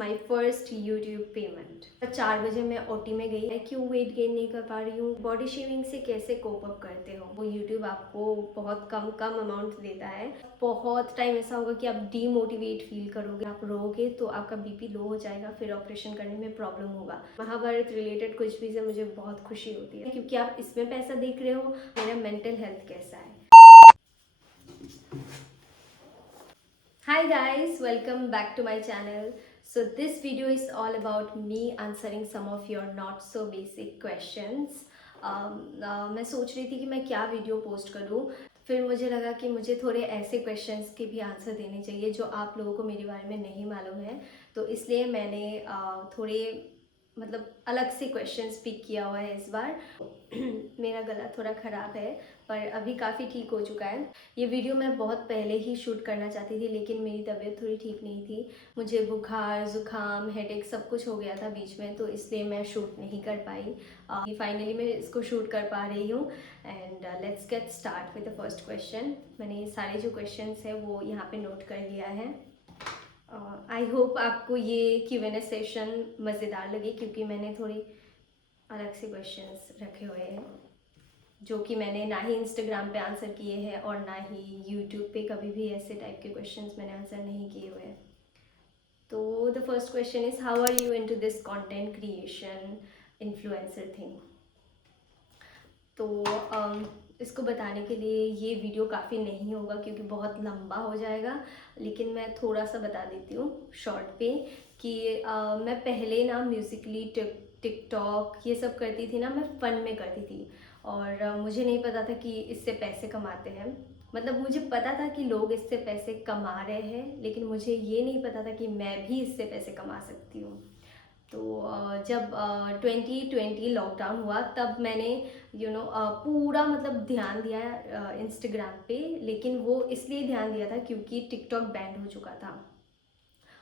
My first YouTube payment. 4 बजे मैं OT में गई। मैं क्यों वेट गेन नहीं कर पा रही हूँ, बॉडी शेविंग से कैसे कोप अप करते हो। वो यूट्यूब आपको बहुत कम कम अमाउंट देता है। बहुत टाइम ऐसा होगा कि आप डीमोटिवेट फील करोगे, आप रोगे तो आपका बीपी लो हो जाएगा, फिर ऑपरेशन करने में प्रॉब्लम होगा। महाभारत रिलेटेड कुछ भी से मुझे बहुत खुशी होती है क्योंकि आप इसमें पैसा देख रहे हो। मेरा मेंटल हेल्थ कैसा है। Hi guys, welcome back to my channel. So this video is all about me answering some of your not so basic questions. मैं सोच रही थी कि मैं क्या वीडियो पोस्ट करूं, फिर मुझे लगा कि मुझे थोड़े ऐसे क्वेश्चंस के भी आंसर देने चाहिए जो आप लोगों को मेरे बारे में नहीं मालूम है। तो इसलिए मैंने थोड़े मतलब अलग से क्वेश्चंस पिक किया हुआ है इस बार। मेरा गला थोड़ा ख़राब है पर अभी काफ़ी ठीक हो चुका है। ये वीडियो मैं बहुत पहले ही शूट करना चाहती थी लेकिन मेरी तबीयत थोड़ी ठीक नहीं थी। मुझे बुखार ज़ुकाम हेडेक सब कुछ हो गया था बीच में, तो इसलिए मैं शूट नहीं कर पाई। फाइनली मैं इसको शूट कर पा रही हूँ। And let's get start with the first question. मैंने सारे जो क्वेश्चंस हैं वो यहाँ पे नोट कर लिया है। आई होप आपको ये Q&A सेशन मज़ेदार लगे क्योंकि मैंने थोड़ी अलग से क्वेश्चंस रखे हुए हैं जो कि मैंने ना ही इंस्टाग्राम पे आंसर किए हैं और ना ही यूट्यूब पे कभी भी ऐसे टाइप के क्वेश्चंस मैंने आंसर नहीं किए हुए हैं। तो the first question is how are you into this content creation influencer thing. तो इसको बताने के लिए ये वीडियो काफ़ी नहीं होगा क्योंकि बहुत लंबा हो जाएगा, लेकिन मैं थोड़ा सा बता देती हूँ शॉर्ट पे कि मैं पहले ना म्यूज़िकली टिकटॉक ये सब करती थी ना, मैं फ़न में करती थी और मुझे नहीं पता था कि इससे पैसे कमाते हैं। मतलब मुझे पता था कि लोग इससे पैसे कमा रहे हैं लेकिन मुझे ये नहीं पता था कि मैं भी इससे पैसे कमा सकती हूँ। तो जब 2020 लॉकडाउन हुआ तब मैंने पूरा मतलब ध्यान दिया इंस्टाग्राम पे, लेकिन वो इसलिए ध्यान दिया था क्योंकि टिकटॉक बैंड हो चुका था।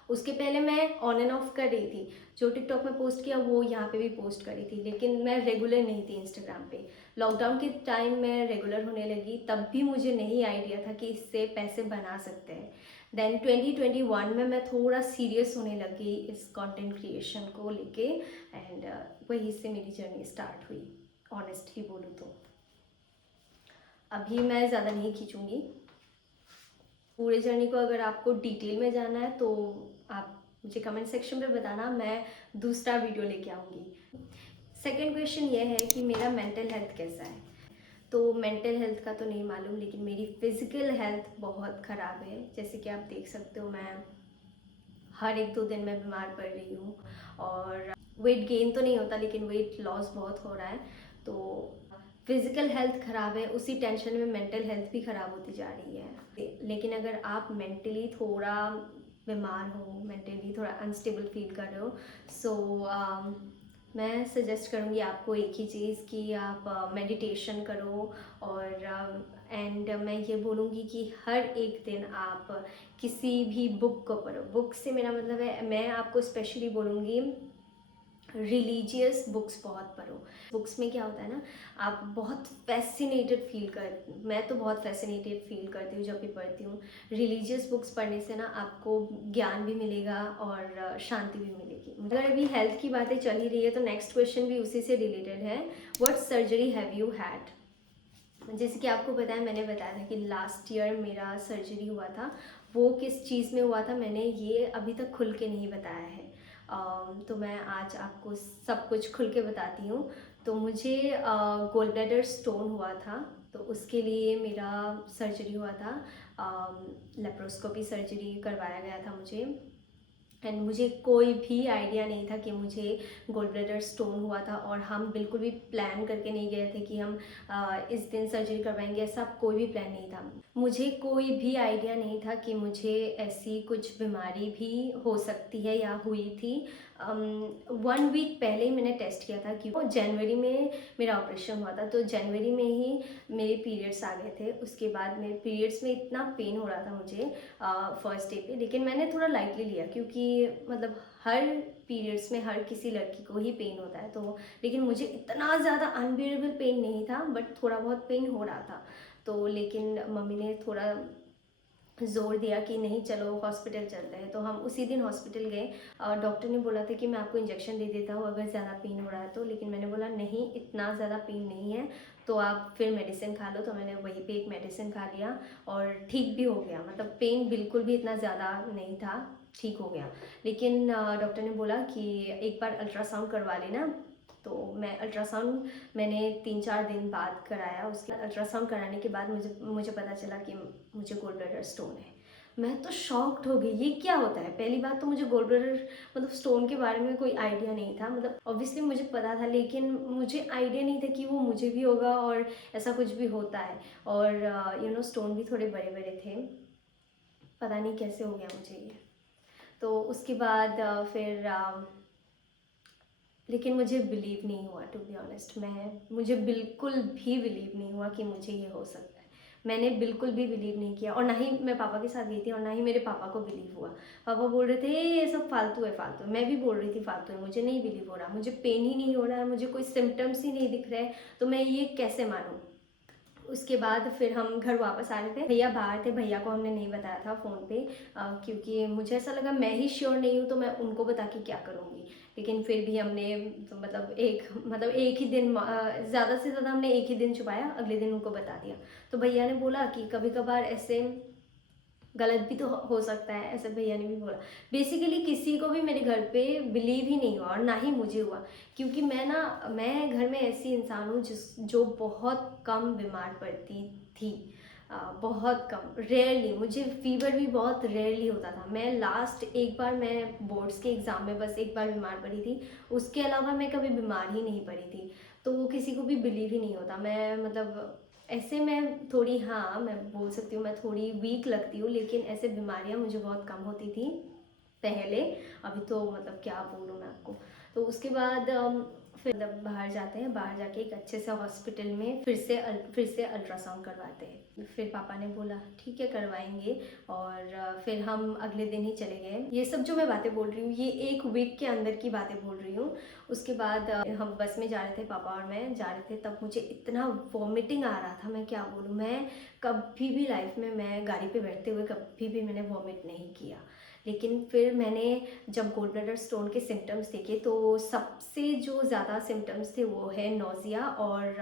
उसके पहले मैं ऑन एंड ऑफ कर रही थी, जो टिकटॉक में पोस्ट किया वो यहाँ पे भी पोस्ट करी थी, लेकिन मैं रेगुलर नहीं थी इंस्टाग्राम पे। लॉकडाउन के टाइम मैं रेगुलर होने लगी, तब भी मुझे नहीं आइडिया था कि इससे पैसे बना सकते हैं। देन 2021 में मैं थोड़ा सीरियस होने लगी इस कंटेंट क्रिएशन को लेके एंड वहीं से मेरी जर्नी स्टार्ट हुई, ऑनेस्ट ही बोलूँ तो। अभी मैं ज़्यादा नहीं खींचूँगी पूरे जर्नी को। अगर आपको डिटेल में जाना है तो आप मुझे कमेंट सेक्शन में बताना, मैं दूसरा वीडियो लेके आऊँगी। सेकंड क्वेश्चन ये है कि मेरा मेंटल हेल्थ कैसा है। तो मेंटल हेल्थ का तो नहीं मालूम लेकिन मेरी फिज़िकल हेल्थ बहुत ख़राब है। जैसे कि आप देख सकते हो, मैं हर 1-2 दिन में बीमार पड़ रही हूँ और वेट गेन तो नहीं होता लेकिन वेट लॉस बहुत हो रहा है। तो फिज़िकल हेल्थ ख़राब है, उसी टेंशन में मेंटल हेल्थ भी ख़राब होती जा रही है। लेकिन अगर आप मेंटली थोड़ा बीमार हो, मेंटली थोड़ा अनस्टेबल फील कर रहे हो, सो मैं सजेस्ट करूँगी आपको एक ही चीज़ कि आप मेडिटेशन करो और एंड मैं ये बोलूँगी कि हर एक दिन आप किसी भी बुक को पढ़ो। बुक से मेरा मतलब है, मैं आपको स्पेशली बोलूँगी रिलीजियस बुक्स बहुत पढ़ो। बुक्स में क्या होता है ना, आप बहुत फैसिनेटेड फील कर मैं तो बहुत फैसिनेटेड फील करती हूँ जब भी पढ़ती हूँ। रिलीजियस बुक्स पढ़ने से ना आपको ज्ञान भी मिलेगा और शांति भी मिलेगी। अगर अभी हेल्थ की बातें चल ही रही है तो नेक्स्ट क्वेश्चन भी उसी से रिलेटेड है। What surgery have you had. जैसे कि आपको पता है, मैंने बताया था कि लास्ट ईयर मेरा सर्जरी हुआ था। वो किस चीज़ में हुआ था मैंने ये अभी तक खुल के नहीं बताया है। तो मैं आज आपको सब कुछ खुल के बताती हूँ। तो मुझे गोल ब्लैडर स्टोन हुआ था, तो उसके लिए मेरा सर्जरी हुआ था। लेप्रोस्कोपी सर्जरी करवाया गया था मुझे। एंड मुझे कोई भी आइडिया नहीं था कि मुझे गोल ब्लैडर स्टोन हुआ था और हम बिल्कुल भी प्लान करके नहीं गए थे कि हम इस दिन सर्जरी करवाएंगे, ऐसा कोई भी प्लान नहीं था। मुझे कोई भी आइडिया नहीं था कि मुझे ऐसी कुछ बीमारी भी हो सकती है या हुई थी। 1 वीक पहले ही मैंने टेस्ट किया था कि जनवरी में मेरा ऑपरेशन हुआ था, तो जनवरी में ही मेरे पीरियड्स आ गए थे। उसके बाद मेरे पीरियड्स में इतना पेन हो रहा था मुझे फर्स्ट डे पे, लेकिन मैंने थोड़ा लाइटली लिया क्योंकि मतलब हर पीरियड्स में हर किसी लड़की को ही पेन होता है। तो लेकिन मुझे इतना ज़्यादा अनबियरेबल पेन नहीं था, बट थोड़ा बहुत पेन हो रहा था। तो लेकिन मम्मी ने थोड़ा ज़ोर दिया कि नहीं चलो हॉस्पिटल चलते हैं। तो हम उसी दिन हॉस्पिटल गए। डॉक्टर ने बोला था कि मैं आपको इंजेक्शन दे देता हूँ अगर ज़्यादा पेन हो रहा है तो, लेकिन मैंने बोला नहीं इतना ज़्यादा पेन नहीं है तो आप फिर मेडिसिन खा लो। तो मैंने वहीं पे एक मेडिसिन खा लिया और ठीक भी हो गया, मतलब पेन बिल्कुल भी इतना ज़्यादा नहीं था, ठीक हो गया। लेकिन डॉक्टर ने बोला कि एक बार अल्ट्रासाउंड करवा लेना। तो मैं अल्ट्रासाउंड मैंने 3-4 दिन बाद कराया। उसके अल्ट्रासाउंड कराने के बाद मुझे मुझे पता चला कि मुझे गोल्ड ब्लैडर स्टोन है। मैं तो शॉक्ड हो गई, ये क्या होता है। पहली बात तो मुझे गोल्ड ब्लैडर मतलब स्टोन के बारे में कोई आइडिया नहीं था, मतलब ऑब्वियसली मुझे पता था लेकिन मुझे आइडिया नहीं था कि वो मुझे भी होगा और ऐसा कुछ भी होता है। और स्टोन भी थोड़े बड़े बड़े थे, पता नहीं कैसे हो गया मुझे ये। तो उसके बाद फिर लेकिन मुझे बिलीव नहीं हुआ, टू बी ऑनेस्ट। मुझे बिल्कुल भी बिलीव नहीं हुआ कि मुझे ये हो सकता है। मैंने बिल्कुल भी बिलीव नहीं किया और ना ही मैं पापा के साथ गई थी और ना ही मेरे पापा को बिलीव हुआ। पापा बोल रहे थे ये सब फालतू है फालतू है, मैं भी बोल रही थी फालतू है, मुझे नहीं बिलीव हो रहा, मुझे पेन ही नहीं हो रहा है, मुझे कोई सिम्टम्स ही नहीं दिख रहे, तो मैं ये कैसे मानूँ। उसके बाद फिर हम घर वापस आ रहे थे, भैया बाहर थे, भैया को हमने नहीं बताया था फ़ोन पे क्योंकि मुझे ऐसा लगा मैं ही श्योर नहीं हूँ तो मैं उनको बता के क्या करूँगी। लेकिन फिर भी हमने तो मतलब एक ही दिन ज़्यादा से ज़्यादा हमने एक ही दिन छुपाया, अगले दिन उनको बता दिया। तो भैया ने बोला कि कभी कभार ऐसे गलत भी तो हो सकता है, ऐसे भैया ने भी बोला। बेसिकली किसी को भी मेरे घर पे बिलीव ही नहीं हुआ और ना ही मुझे हुआ, क्योंकि मैं घर में ऐसी इंसान हूँ जो बहुत कम बीमार पड़ती थी। बहुत कम, रेयरली। मुझे फीवर भी बहुत रेयरली होता था। मैं लास्ट एक बार मैं बोर्ड्स के एग्ज़ाम में बस एक बार बीमार पड़ी थी, उसके अलावा मैं कभी बीमार ही नहीं पड़ी थी। तो वो किसी को भी बिलीव ही नहीं होता। मैं मतलब ऐसे मैं थोड़ी, हाँ मैं बोल सकती हूँ मैं थोड़ी वीक लगती हूँ, लेकिन ऐसे बीमारियाँ मुझे बहुत कम होती थी पहले। अभी तो मतलब क्या बोलूँ मैं आपको। तो उसके बाद फिर मतलब बाहर जाते हैं, बाहर जाके एक अच्छे से हॉस्पिटल में फिर से अल्ट्रासाउंड करवाते हैं। फिर पापा ने बोला ठीक है करवाएंगे और फिर हम अगले दिन ही चले गए। ये सब जो मैं बातें बोल रही हूँ ये एक वीक के अंदर की बातें बोल रही हूँ। उसके बाद हम बस में जा रहे थे, पापा और मैं जा रहे थे, तब मुझे इतना वॉमिटिंग आ रहा था, मैं क्या बोलूँ। मैं कभी भी लाइफ में मैं गाड़ी पे बैठते हुए कभी भी मैंने वॉमिट नहीं किया। लेकिन फिर मैंने जब गोल्ड ब्लैडर स्टोन के सिम्टम्स देखे तो सबसे जो ज़्यादा सिम्टम्स थे वो है नोज़िया और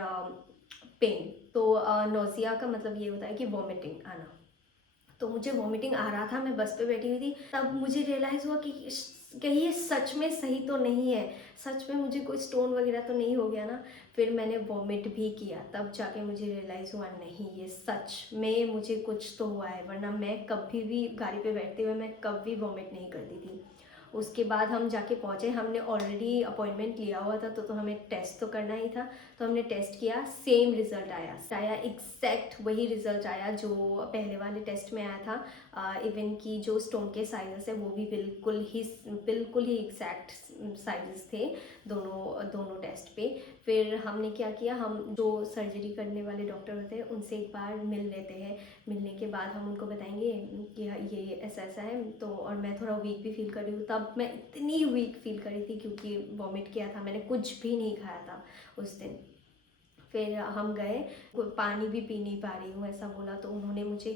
पेन। तो नोज़िया का मतलब ये होता है कि वॉमिटिंग आना। तो मुझे वॉमिटिंग आ रहा था, मैं बस पे बैठी हुई थी, तब मुझे रियलाइज़ हुआ कि कहीं ये सच में सही तो नहीं है, सच में मुझे कोई स्टोन वगैरह तो नहीं हो गया ना। फिर मैंने वॉमिट भी किया, तब जाके मुझे रियलाइज़ हुआ नहीं ये सच में मुझे कुछ तो हुआ है, वरना मैं कभी भी गाड़ी पे बैठते हुए मैं कभी वॉमिट नहीं करती थी। उसके बाद हम जाके पहुँचे, हमने ऑलरेडी अपॉइंटमेंट लिया हुआ था तो हमें टेस्ट तो करना ही था। तो हमने टेस्ट किया, सेम रिज़ल्ट आया एग्जैक्ट वही रिज़ल्ट आया जो पहले वाले टेस्ट में आया था। इवन कि जो स्टोन के साइजेस है वो भी बिल्कुल ही एग्जैक्ट साइजेस थे दोनों दोनों टेस्ट पे। फिर हमने क्या किया, हम जो सर्जरी करने वाले डॉक्टर होते हैं उनसे एक बार मिल लेते हैं। मिलने के बाद हम उनको बताएंगे कि ये ऐसा ऐसा है। तो और मैं थोड़ा वीक भी फील कर रही हूँ, तब मैं इतनी वीक फील कर रही थी क्योंकि वॉमिट किया था, मैंने कुछ भी नहीं खाया था उस दिन। फिर हम गए, कोई पानी भी पी नहीं पा रही हूँ ऐसा बोला, तो उन्होंने मुझे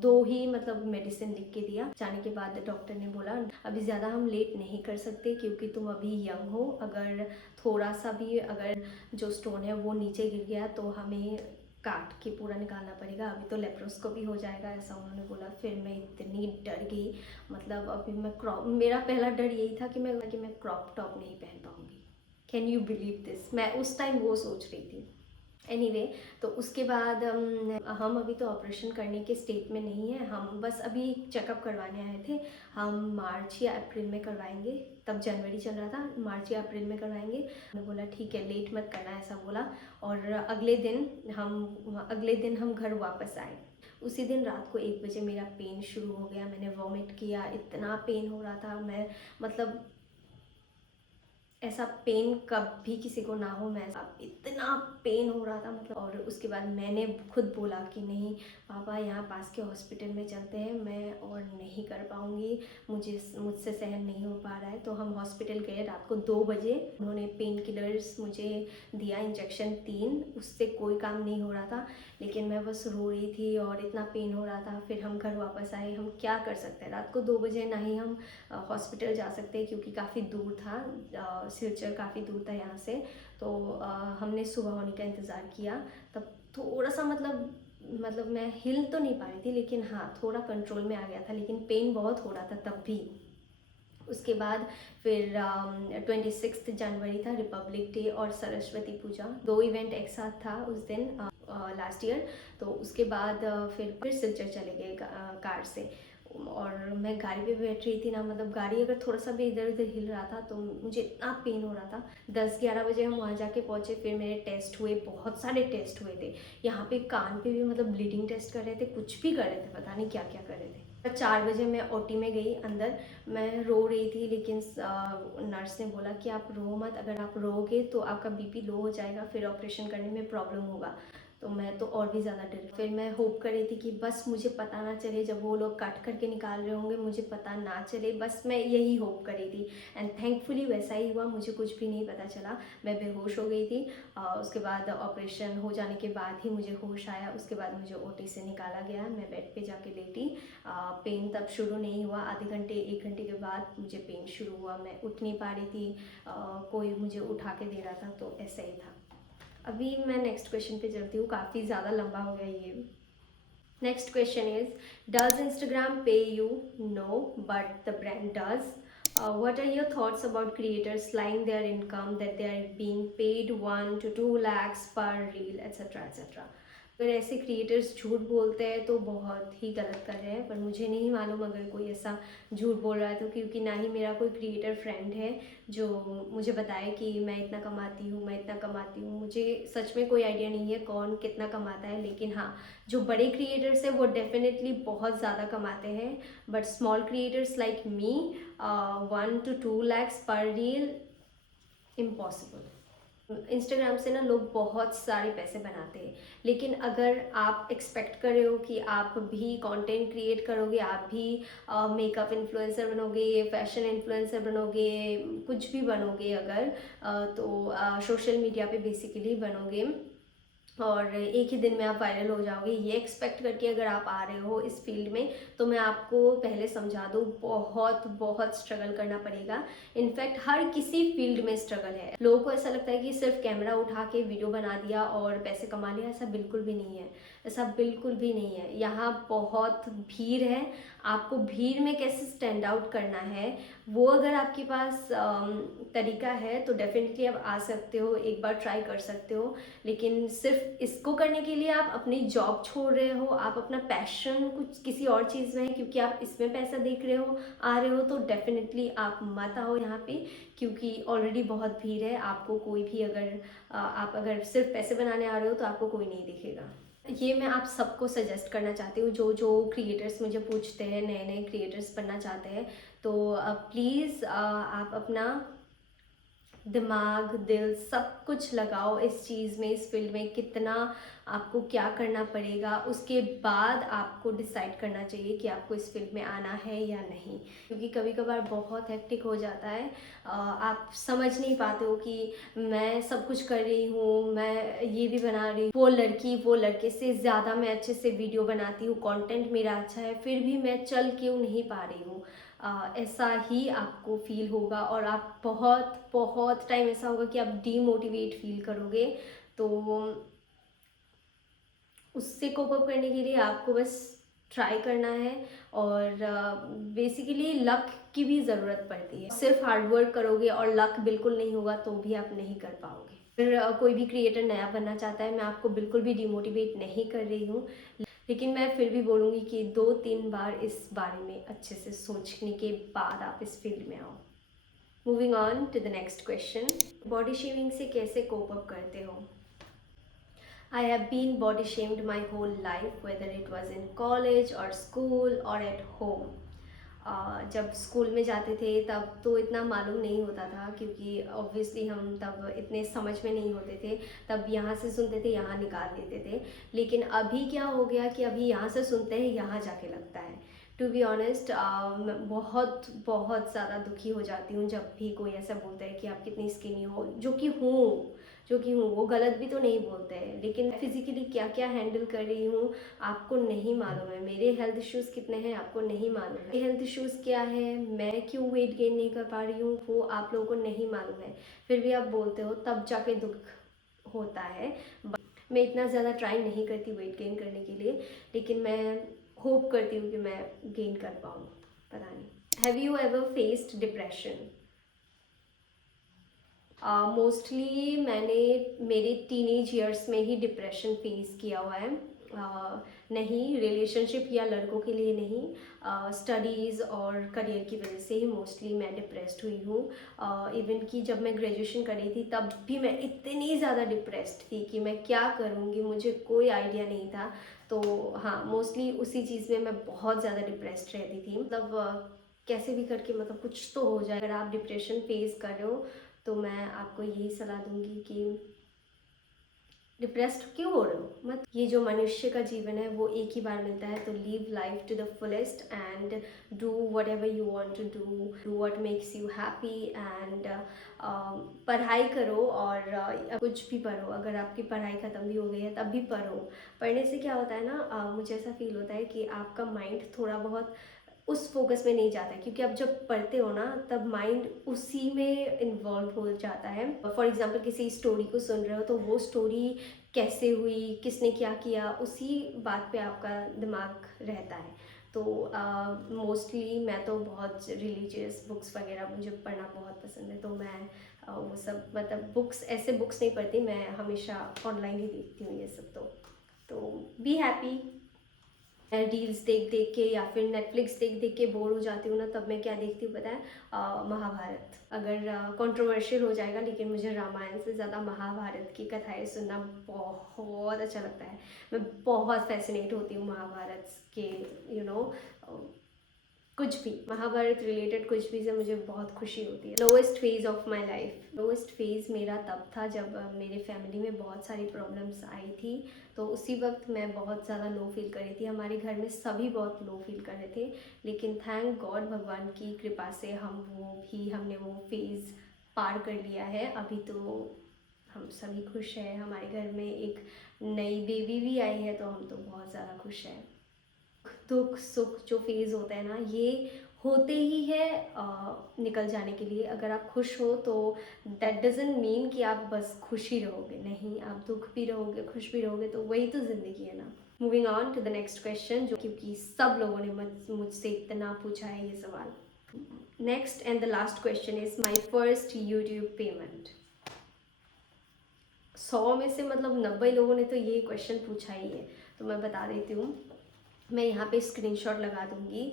दो ही मतलब मेडिसिन लिख के दिया। जाने के बाद डॉक्टर ने बोला अभी ज़्यादा हम लेट नहीं कर सकते क्योंकि तुम अभी यंग हो, अगर थोड़ा सा भी अगर जो स्टोन है वो नीचे गिर गया तो हमें काट के पूरा निकालना पड़ेगा, अभी तो लेप्रोस्कोपी हो जाएगा, ऐसा उन्होंने बोला। फिर मैं इतनी डर गई, मतलब अभी मेरा पहला डर यही था कि मैं क्रॉप टॉप नहीं पहन पाऊँगी। कैन यू बिलीव दिस, मैं उस टाइम वो सोच रही थी। एनीवे तो उसके बाद हम अभी तो ऑपरेशन करने के स्टेट में नहीं है, हम बस अभी चेकअप करवाने आए थे। हम मार्च या अप्रैल में करवाएंगे, तब जनवरी चल रहा था, मार्च या अप्रैल में करवाएंगे। मैंने बोला ठीक है लेट मत करना, ऐसा बोला। और अगले दिन हम घर वापस आए। उसी दिन रात को 1 बजे मेरा पेन शुरू हो गया, मैंने वॉमिट किया, इतना पेन हो रहा था, मैं मतलब ऐसा पेन कभी किसी को ना हो। मैं इतना पेन हो रहा था मतलब, और उसके बाद मैंने खुद बोला कि नहीं पापा, यहाँ पास के हॉस्पिटल में चलते हैं, मैं और नहीं कर पाऊँगी, मुझसे सहन नहीं हो पा रहा है। तो हम हॉस्पिटल गए रात को 2 बजे। उन्होंने पेन किलर्स मुझे दिया, इंजेक्शन 3, उससे कोई काम नहीं हो रहा था, लेकिन मैं बस रो रही थी और इतना पेन हो रहा था। फिर हम घर वापस आए। हम क्या कर सकते हैं, रात को 2 बजे ना ही हम हॉस्पिटल जा सकते हैं क्योंकि काफ़ी दूर था, सिलचर काफ़ी दूर था यहाँ से। तो हमने सुबह होने का इंतज़ार किया। तब थोड़ा सा मतलब मैं हिल तो नहीं पा रही थी, लेकिन हाँ थोड़ा कंट्रोल में आ गया था, लेकिन पेन बहुत हो रहा था तब भी। उसके बाद फिर 26 जनवरी था, रिपब्लिक डे और सरस्वती पूजा, 2 इवेंट एक साथ था उस दिन लास्ट ईयर। तो उसके बाद फिर सिलचर चले गए कार से। और मैं गाड़ी पे बैठ रही थी ना, मतलब गाड़ी अगर थोड़ा सा भी इधर उधर हिल रहा था तो मुझे इतना पेन हो रहा था। 10-11 बजे हम वहाँ जाके पहुँचे। फिर मेरे टेस्ट हुए, बहुत सारे टेस्ट हुए थे यहाँ पे, कान पे भी मतलब ब्लीडिंग टेस्ट कर रहे थे, कुछ भी कर रहे थे, पता नहीं क्या क्या कर रहे थे। 4 बजे मैं ओटी में गई अंदर। मैं रो रही थी, लेकिन नर्स ने बोला कि आप रो मत, अगर आप रोगे तो आपका बीपी लो हो जाएगा, फिर ऑपरेशन करने में प्रॉब्लम होगा। तो मैं तो और भी ज़्यादा डर, फिर मैं होप कर रही थी कि बस मुझे पता ना चले, जब वो लोग कट करके निकाल रहे होंगे मुझे पता ना चले, बस मैं यही होप कर रही थी। एंड थैंकफुली वैसा ही हुआ, मुझे कुछ भी नहीं पता चला। मैं बेहोश हो गई थी। उसके बाद ऑपरेशन हो जाने के बाद ही मुझे होश आया। उसके बाद मुझे ओटी से निकाला गया। मैं बेड पे जाके लेटी। पेन तब शुरू नहीं हुआ, आधे घंटे 1 घंटे के बाद मुझे पेन शुरू हुआ। मैं उठ नहीं पा रही थी, कोई मुझे उठा के दे रहा था, तो ऐसा ही था। अभी मैं नेक्स्ट क्वेश्चन पे चलती हूँ, काफ़ी ज़्यादा लंबा हो गया ये। Next question is, does Instagram pay you? No, but the brand does. What are your thoughts about creators lying their income that they are being paid 1 to 2 lakhs per reel, etc. etc. अगर ऐसे creators झूठ बोलते हैं तो बहुत ही गलत कर रहे हैं, पर मुझे नहीं मालूम अगर कोई ऐसा झूठ बोल रहा है तो, क्योंकि ना ही मेरा कोई क्रिएटर फ्रेंड है जो मुझे बताए कि मैं इतना कमाती हूँ, मैं इतना कमाती हूँ। मुझे सच में कोई आइडिया नहीं है कौन कितना कमाता है, लेकिन हाँ जो बड़े क्रिएटर्स हैं वो डेफिनेटली बहुत ज़्यादा कमाते हैं। But small creators like me, 1 to 2 lakhs पर रील, इम्पॉसिबल। इंस्टाग्राम से ना लोग बहुत सारे पैसे बनाते हैं, लेकिन अगर आप एक्सपेक्ट कर रहे हो कि आप भी कंटेंट क्रिएट करोगे, आप भी मेकअप इन्फ्लुएंसर बनोगे, फैशन इन्फ्लुएंसर बनोगे, कुछ भी बनोगे अगर, तो सोशल मीडिया पे बेसिकली बनोगे और एक ही दिन में आप वायरल हो जाओगे, ये एक्सपेक्ट करके अगर आप आ रहे हो इस फील्ड में, तो मैं आपको पहले समझा दूँ, बहुत बहुत स्ट्रगल करना पड़ेगा। इनफैक्ट हर किसी फील्ड में स्ट्रगल है। लोगों को ऐसा लगता है कि सिर्फ कैमरा उठा के वीडियो बना दिया और पैसे कमा लिया, ऐसा बिल्कुल भी नहीं है। ऐसा बिल्कुल भी नहीं है। यहाँ बहुत भीड़ है, आपको भीड़ में कैसे स्टैंड आउट करना है, वो अगर आपके पास तरीका है तो डेफिनेटली आप आ सकते हो, एक बार ट्राई कर सकते हो। लेकिन सिर्फ इसको करने के लिए आप अपनी जॉब छोड़ रहे हो, आप अपना पैशन कुछ किसी और चीज़ में है क्योंकि आप इसमें पैसा देख रहे हो, आ रहे हो, तो डेफिनेटली आप मत आओ यहाँ पे, क्योंकि ऑलरेडी बहुत भीड़ है। आपको कोई भी अगर आप अगर सिर्फ पैसे बनाने आ रहे हो तो आपको कोई नहीं दिखेगा। ये मैं आप सबको सजेस्ट करना चाहती हूँ, जो जो क्रिएटर्स मुझे पूछते हैं, नए नए क्रिएटर्स बनना चाहते हैं, तो प्लीज़ आप अपना दिमाग, दिल सब कुछ लगाओ इस चीज़ में, इस फील्ड में कितना आपको क्या करना पड़ेगा, उसके बाद आपको डिसाइड करना चाहिए कि आपको इस फील्ड में आना है या नहीं। क्योंकि कभी कभार बहुत हेक्टिक हो जाता है, आप समझ नहीं पाते हो कि मैं सब कुछ कर रही हूँ, मैं ये भी बना रही हूँ, वो लड़की वो लड़के से ज़्यादा मैं अच्छे से वीडियो बनाती हूँ, कंटेंट मेरा अच्छा है, फिर भी मैं चल क्यों नहीं पा रही हूँ। ऐसा ही आपको फील होगा और आप बहुत बहुत टाइम ऐसा होगा कि आप डीमोटिवेट फील करोगे। तो उससे कोप अप करने के लिए आपको बस ट्राई करना है, और बेसिकली लक की भी ज़रूरत पड़ती है। सिर्फ हार्ड वर्क करोगे और लक बिल्कुल नहीं होगा तो भी आप नहीं कर पाओगे। फिर कोई भी क्रिएटर नया बनना चाहता है, मैं आपको बिल्कुल भी डिमोटिवेट नहीं कर रही हूँ, लेकिन मैं फिर भी बोलूँगी कि 2-3 बार इस बारे में अच्छे से सोचने के बाद आप इस फील्ड में आओ। Moving on to the next question, body shaming से कैसे कोप अप करते हो? I have been body shamed my whole life, whether it was in college or school or at home. जब स्कूल में जाते थे तब तो इतना मालूम नहीं होता था, क्योंकि ऑब्वियसली हम तब इतने समझ में नहीं होते थे। तब यहाँ से सुनते थे, यहाँ निकाल देते थे। लेकिन अभी क्या हो गया कि अभी यहाँ से सुनते हैं, यहाँ जाके लगता है। टू बी ऑनेस्ट, मैं बहुत बहुत ज़्यादा दुखी हो जाती हूँ जब भी कोई ऐसा बोलता है कि आप कितनी स्किनी हो, जो कि हूँ। वो गलत भी तो नहीं बोलते हैं, लेकिन फिजिकली क्या क्या हैंडल कर रही हूँ आपको नहीं मालूम है। मेरे हेल्थ इश्यूज़ कितने हैं आपको नहीं मालूम है। हेल्थ इश्यूज़ क्या है, मैं क्यों वेट गेन नहीं कर पा रही हूँ, वो आप लोगों को नहीं मालूम है। फिर भी आप बोलते हो, तब जाके दुख होता है। मैं इतना ज़्यादा ट्राई नहीं करती वेट गेन करने के लिए, लेकिन मैं होप करती हूँ कि मैं गेन कर पाऊँ। पता नहीं। Have you ever faced depression? Mostly मैंने मेरे टीनेज ईयर्स में ही डिप्रेशन फेस किया हुआ है। नहीं रिलेशनशिप या लड़कों के लिए नहीं, स्टडीज़ और करियर की वजह से ही मोस्टली मैं डिप्रेस्ड हुई हूँ। इवन कि जब मैं ग्रेजुएशन कर रही थी तब भी मैं इतनी ज़्यादा डिप्रेस्ड थी कि मैं क्या करूँगी, मुझे कोई आइडिया नहीं था। तो हाँ, मोस्टली उसी चीज़ में मैं बहुत ज़्यादा डिप्रेस्ड रहती थी। मतलब कैसे भी करके मतलब कुछ तो हो जाए। अगर आप डिप्रेशन फेस कर रहे हो तो मैं आपको यही सलाह दूंगी कि डिप्रेस्ड क्यों हो रहे हो मत। ये जो मनुष्य का जीवन है वो एक ही बार मिलता है, तो live life to the fullest and do whatever you want to do what makes you happy. And पढ़ाई करो और कुछ भी पढ़ो। अगर आपकी पढ़ाई ख़त्म भी हो गई है तब भी पढ़ो। पढ़ने से क्या होता है ना, मुझे ऐसा फील होता है कि आपका माइंड थोड़ा बहुत उस फोकस में नहीं जाता है, क्योंकि आप जब पढ़ते हो ना तब माइंड उसी में इन्वॉल्व हो जाता है। फॉर एग्जांपल किसी स्टोरी को सुन रहे हो तो वो स्टोरी कैसे हुई, किसने क्या किया, उसी बात पे आपका दिमाग रहता है। तो मोस्टली मैं तो बहुत रिलीजियस बुक्स वगैरह मुझे पढ़ना बहुत पसंद है, तो मैं वो सब मतलब बुक्स, ऐसे बुक्स नहीं पढ़ती, मैं हमेशा ऑनलाइन ही देखती हूँ ये सब। तो बी हैप्पी। रील्स देख देख के या फिर नेटफ्लिक्स देख देख के बोर हो जाती हूँ ना, तब मैं क्या देखती हूँ पता है, महाभारत। अगर कंट्रोवर्शियल हो जाएगा, लेकिन मुझे रामायण से ज़्यादा महाभारत की कथाएं सुनना बहुत अच्छा लगता है। मैं बहुत फैसिनेट होती हूँ महाभारत के, यू नो कुछ भी महाभारत रिलेटेड कुछ भी से मुझे बहुत खुशी होती है। Lowest phase of my life, lowest phase मेरा तब था जब मेरे फैमिली में बहुत सारी प्रॉब्लम्स आई थी। तो उसी वक्त मैं बहुत ज़्यादा लो फील कर रही थी। हमारे घर में सभी बहुत लो फील कर रहे थे, लेकिन थैंक गॉड भगवान की कृपा से हमने वो फेज़ पार कर लिया है। अभी तो हम सभी खुश हैं। हमारे घर में एक नई बेबी भी आई है, तो हम तो बहुत ज़्यादा खुश हैं। दुख सुख जो फेज़ होता है ना, ये होते ही है निकल जाने के लिए। अगर आप खुश हो तो दैट डजंट मीन कि आप बस खुश ही रहोगे, नहीं, आप दुख भी रहोगे, खुश भी रहोगे, तो वही तो ज़िंदगी है ना। Moving on to the next question, जो क्योंकि सब लोगों ने मुझसे इतना पूछा है ये सवाल। Next and the last question is my first YouTube payment. 100 में से मतलब 90 लोगों ने तो ये क्वेश्चन पूछा ही है, तो मैं बता देती हूँ। मैं यहाँ पे स्क्रीनशॉट लगा दूँगी।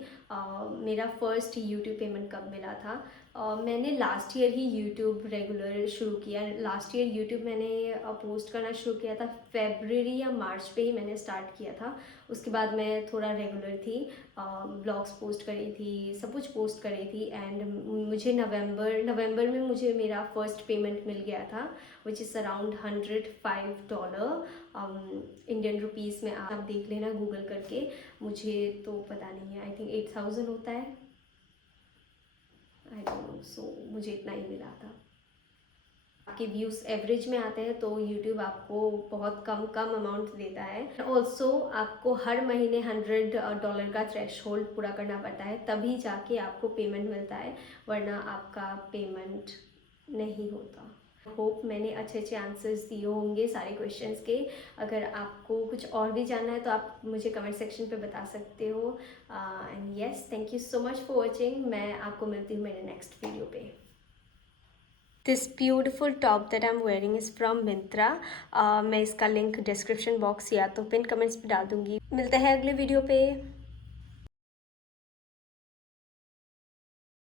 मेरा फर्स्ट यूट्यूब पेमेंट कब मिला था। मैंने लास्ट ईयर ही यूट्यूब रेगुलर शुरू किया। लास्ट ईयर यूट्यूब मैंने पोस्ट करना शुरू किया था, फेब्रुअरी या मार्च पे ही मैंने स्टार्ट किया था। उसके बाद मैं थोड़ा रेगुलर थी, ब्लॉग्स पोस्ट करी थी, सब कुछ पोस्ट करी थी। एंड मुझे नवंबर में मुझे मेरा फर्स्ट पेमेंट मिल गया था, which is around $105 Indian rupees में। आप देख लेना गूगल करके, मुझे तो पता नहीं है, आई थिंक 8000 होता है, आई डोंट नो। सो मुझे इतना ही मिला था। आपके व्यूज़ एवरेज में आते हैं तो यूट्यूब आपको बहुत कम अमाउंट देता है। ऑल्सो आपको हर महीने $100 का थ्रेश होल्ड पूरा करना पड़ता है, तभी जाके आपको पेमेंट मिलता है, वरना आपका पेमेंट नहीं होता। होप मैंने अच्छे अच्छे आंसर्स दिए होंगे सारे क्वेश्चंस के। अगर आपको कुछ और भी जानना है तो आप मुझे कमेंट सेक्शन पे बता सकते हो। And yes, thank you so much for watching. मैं आपको मिलती हूँ मेरे नेक्स्ट वीडियो पे। This beautiful top that I am wearing is from Myntra. मैं इसका लिंक डिस्क्रिप्शन बॉक्स या तो पिन कमेंट्स पे डाल दूँगी। मिलते हैं अगले वीडियो पे।